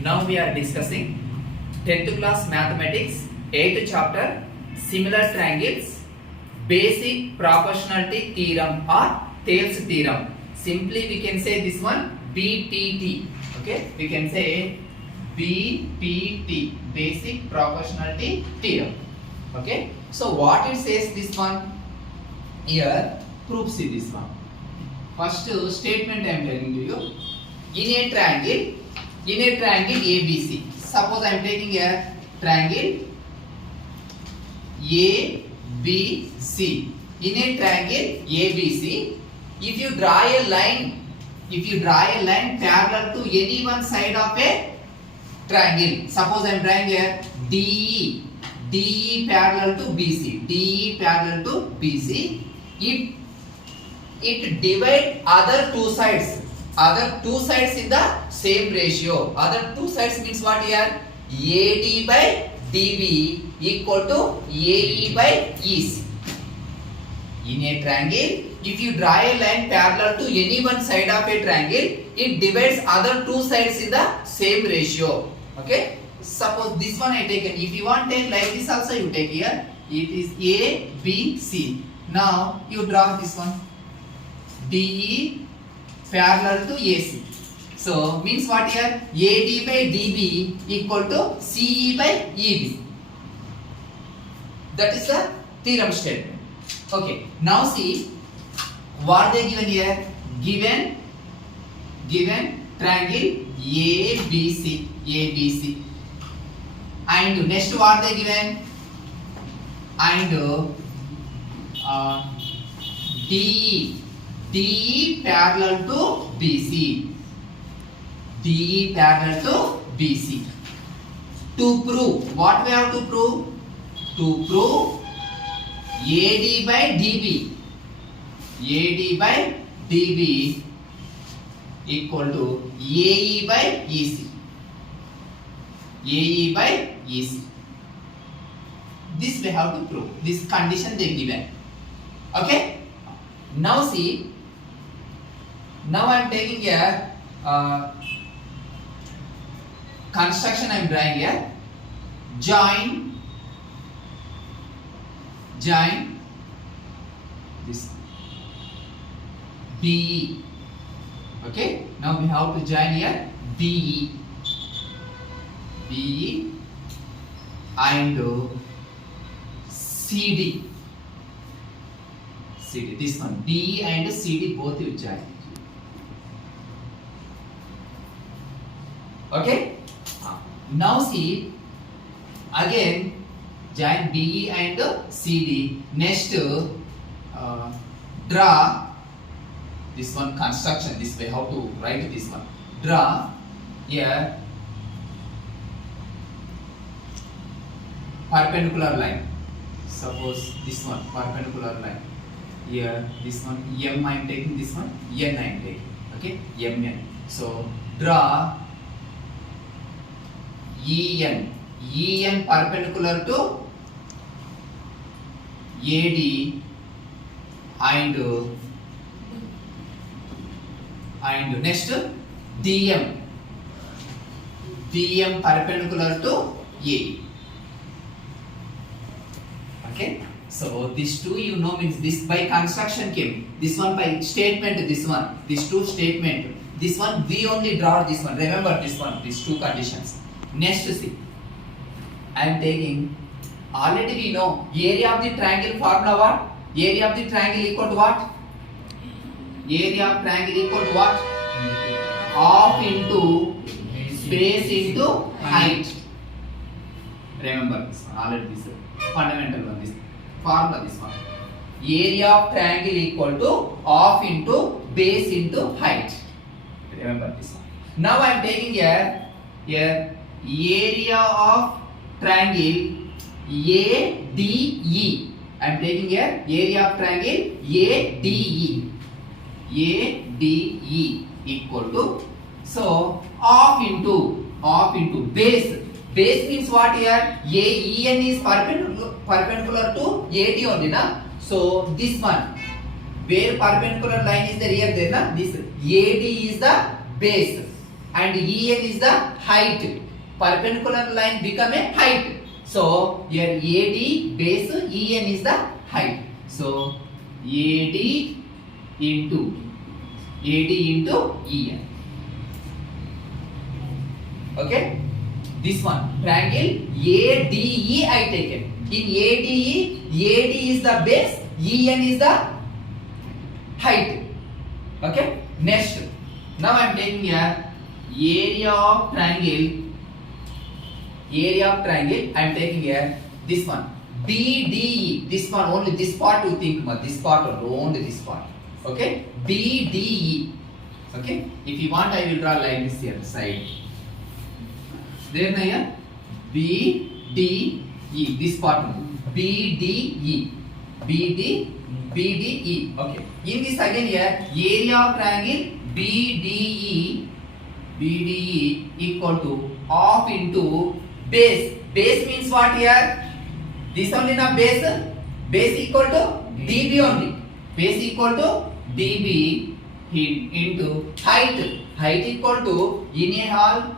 Now we are discussing 10th class mathematics 8th chapter similar triangles basic proportionality theorem or Thales theorem. Simply we can say this one BPT. Okay, we can say BPT, basic proportionality theorem. Okay, so what it says this one here, proof see this one. First statement I am telling to you. In a triangle ABC. Suppose I am taking a triangle ABC. In a triangle ABC, if you draw a line parallel to any one side of a triangle. Suppose I am drawing a DE parallel to BC. DE parallel to BC. It divide other two sides in the same ratio. Other two sides means what here? AD by DB equal to AE by EC. In a triangle, if you draw a line parallel to any one side of a triangle, it divides other two sides in the same ratio. Okay? Suppose this one I taken. If you want take like this also you take here. It is A, B, C. Now you draw this one. DE parallel to AC. So means what here? AD by DB equal to CE by EB. That is the theorem statement. Okay. Now see what they given here. Given triangle ABC. And next what they given? And DE parallel to BC. DE parallel to BC. To prove, what we have to prove? To prove AD by DB. AD by DB equal to AE by EC. AE by EC. This we have to prove. This condition they given. Okay. Now see. Now I am taking here construction. I am drawing here. Join this BE. Okay. Now we have to join here BE and CD. This one BE and CD both you join. Okay. Now see again join BE and CD. Next draw this one construction. This way how to write this one. Draw here perpendicular line. Suppose this one perpendicular line. Here this one M I am taking, this one N I am taking. Okay, MN. So draw EN perpendicular to AD and next DM perpendicular to AD. Okay. So these two you know means this by construction came. This one by statement. This one. These two statement. This one we only draw this one. Remember this one. These two conditions. Next see. I am taking. Already we know area of the triangle formula what? Area of the triangle equal to what? Area of triangle equal to what? Half into base into height. Remember this one. Already this one. Fundamental one. This formula this one. Area of triangle equal to half into base into height. Remember this one. Now I am taking here area of triangle ADE. I am taking here area of triangle ADE. ADE equal to, so half into base. Base means what here? AEN is perpendicular to AD only, na? So this one, where perpendicular line is there here, na? This AD is the base and EN is the height. Perpendicular line become a height. So here AD base, EN is the height. So AD into EN. Okay. This one triangle ADE I taken. In ADE, AD is the base, EN is the height. Okay. Next, now I am taking here area of triangle. Area of triangle I am taking here this one BDE. This one only this part you think about. This part only this part. Okay. BDE. Okay. If you want, I will draw like this here side. There na here BDE. This part BDE. BDE. Okay. In this again here area of triangle BDE equal to half into base. Base means what here? This only na base. Base equal to dB only. Base equal to dB into height. Height equal to in a hall.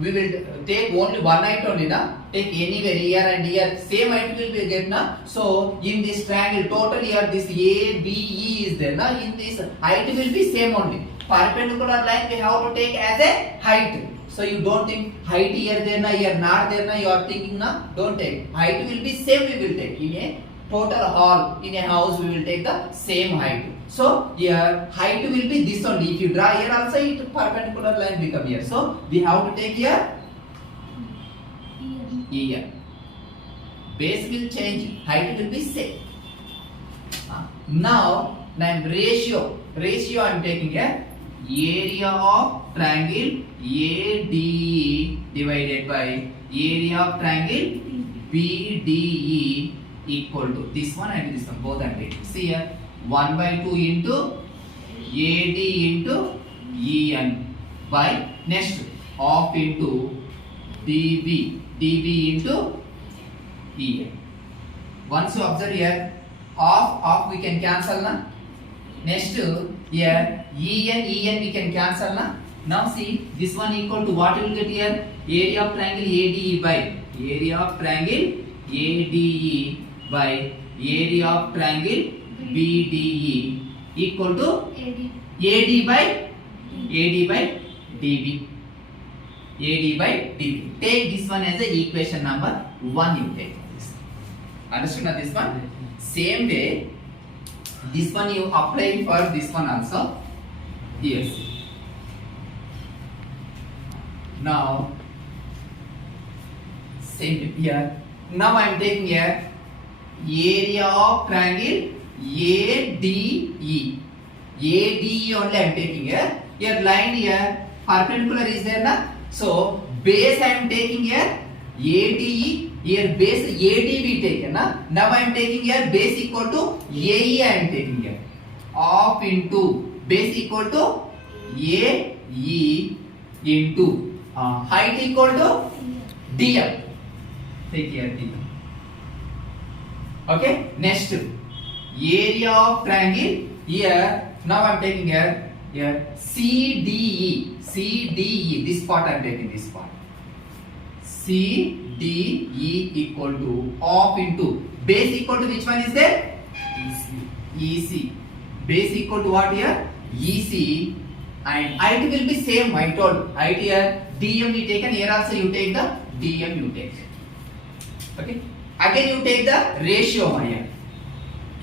We will take only one height only na. Take anywhere here and here. Same height will be get na. So in this triangle total here this ABE is there na. In this height will be same only. Perpendicular line we have to take as a height. So you don't think height here there na, here not there na, you are thinking na, don't take. Height will be same we will take. In a total hall, in a house we will take the same height. So here height will be this only. If you draw here also it perpendicular line become here. So we have to take here here. Base will change, height will be same. Now ratio I am taking here. Area of triangle ADE divided by area of triangle BDE equal to this one and this one, both are taken. See here 1/2 into AD into EN by next half into DB into EN. Once you observe here half we can cancel na. Next here EN we can cancel na. Now see this one equal to what you will get here? Area of triangle ADE by area of triangle ADE by area of triangle BDE equal to AD by DB. AD by DB. Take this one as a equation number 1 you take this. Understood na this one? Same way this one you apply for this one also. Yes. Now same here. Now I am taking here area of triangle ADE. ADE only I am taking here. Here line here perpendicular is there na. So base I am taking here ADE. Here base AD we taken na. Now I am taking here base equal to AE I am taking here. Half into base equal to AE into height equal to DM. Take here DM. Okay. Next area of triangle here. Now I am taking here CDE. This part I am taking this part. CDE equal to half into base equal to which one is there? EC. Base equal to what here? EC and height will be same. I told height here DM we taken, here also you take the DM you take. Okay. Again you take the ratio here.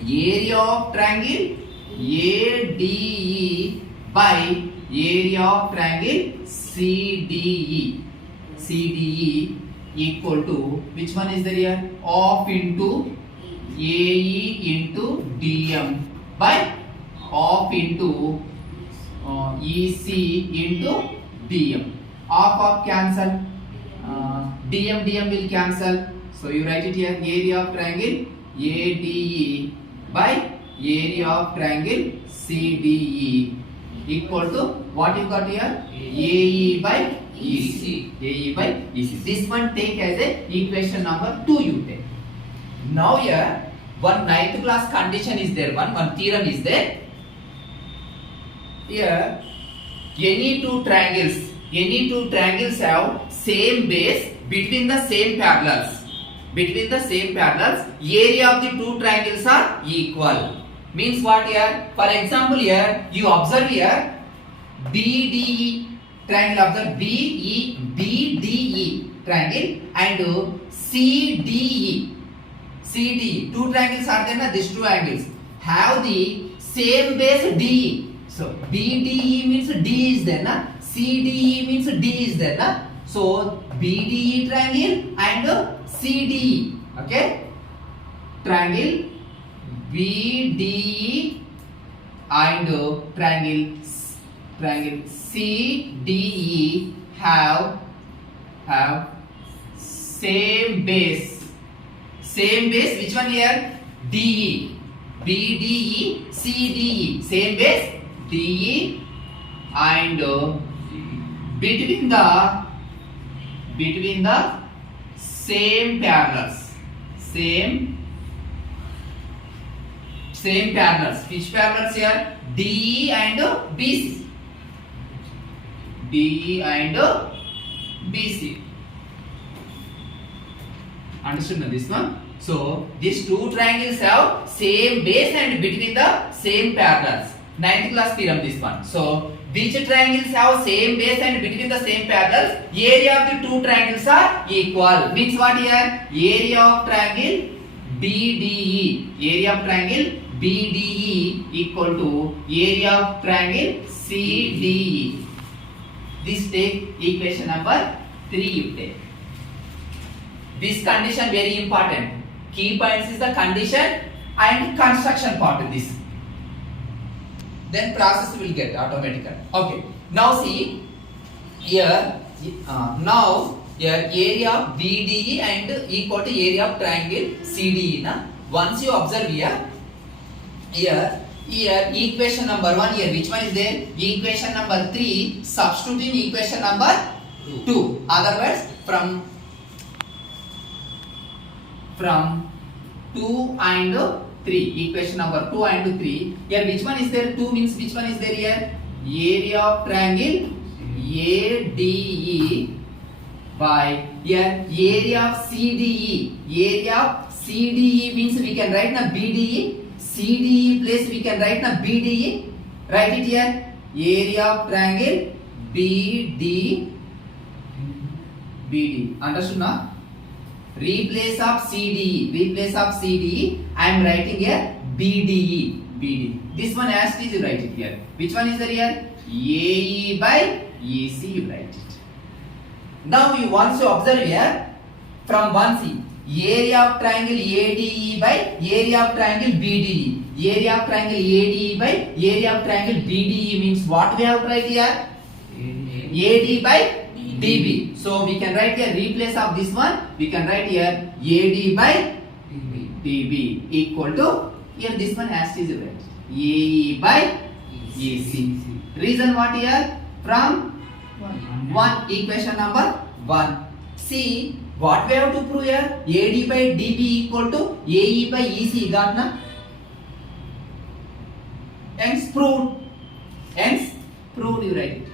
Area of triangle ADE by area of triangle CDE. CDE equal to which one is there here? Half into AE into DM by half into EC into DM. Half cancel. DM will cancel. So you write it here area of triangle ADE by area of triangle CDE equal to what you got here? AE by EC. AE by EC. This one take as a equation number 2 you take. Now here one 9th class condition is there, one theorem is there. Here any two triangles any two triangles have same base between the same parallels. Between the same parallels, area of the two triangles are equal. Means what here? For example, here you observe here BDE triangle. Observe BDE triangle and CDE. CDE. Two triangles are there. These two angles have the same base DE. So BDE means D is there. Na? CDE means D is there. Na? So BDE triangle and CDE. Okay. Triangle BDE and triangle CDE have same base. Same base. Which one here? DE. BDE, CDE. Same base. DE and between the same parallels. Same parallels. Which parallels here? DE and BC. DE and BC. Understood this one? So these two triangles have same base and between the same parallels. 9th class theorem this one. So which triangles have same base and between the same parallels? Area of the two triangles are equal. Means what here? Area of triangle BDE. Area of triangle BDE equal to area of triangle CDE. This take equation number 3 you take. This condition very important. Key points is the condition and construction part of this. Then process will get automatically. Okay. Now see here. Now here area of BDE and equal to area of triangle CDE. Na? Once you observe here equation number 1 here. Which one is there? Equation number 3. Substitute in equation number 2. Otherwise from 2 and 3. Equation number 2 and 3. Here which one is there? 2 means which one is there here? Area of triangle ADE by here area of CDE. Area of CDE means we can write na BDE. CDE place we can write na BDE. Write it here. Area of triangle BD. Understood na? Replace of CDE. I am writing here BDE. This one as it is you write it here. Which one is there here? AE by EC you write it. Now you once you observe here from 1C. Area of triangle ADE by area of triangle BDE. Area of triangle ADE by area of triangle BDE means what we have to write here? AD by DB. So we can write here replace of this one. We can write here AD by DB equal to here this one as is right. AE by EC. Reason what here? From 1 equation number 1. See what we have to prove here? AD by DB equal to AE by EC. Got na? Hence proved. You write it.